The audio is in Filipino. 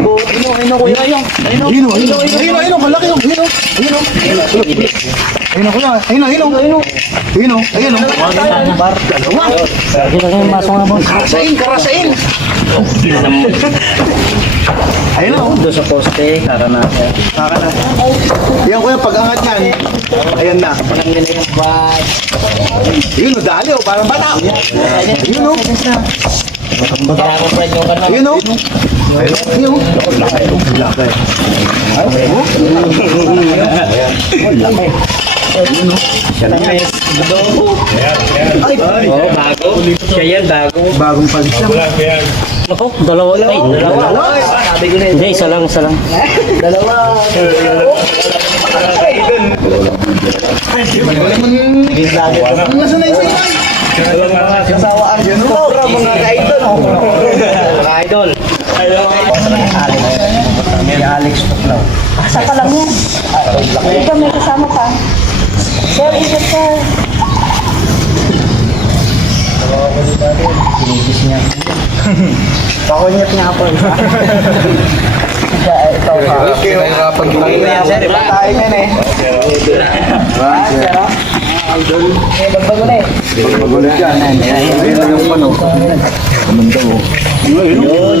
Ayun, kuya, ayun. Ayun, malaki yung. Ayun, kuya. Ayun. Bar. Dalawa. Kita kayo masok na boss. Karasain. Ayun o. Doon sa poste, karanasan. Yan kuya, pag-angat yan. Ayan na. Walang nila yung bag. Ayun o, dali o. Parang bata. Ayun o. Kailangan pa yung ano. Ayun o. Ayun o. Laki. Siya na mes. Oh, bago. Siya yan, bago. Bagong palit lang. Ako, dalawa. Ay, dalawa. Sabi ko na Hindi, isa lang. Dalawa. Nasa na isa yun? Kasawaan. Mga ka-idol. Mga idol. Alex Tuklaw. Isa pa lang yan. Ito may kasama pa. Sir, ikot sir. Pinipis niya. Pakonyat niya po. Ito pa. Okay, kapag ginawa sir, iba tayo yan eh. Bagbago na eh. Pagpagulit yan. Ayun lang yung pano. Kamandaw. Yun.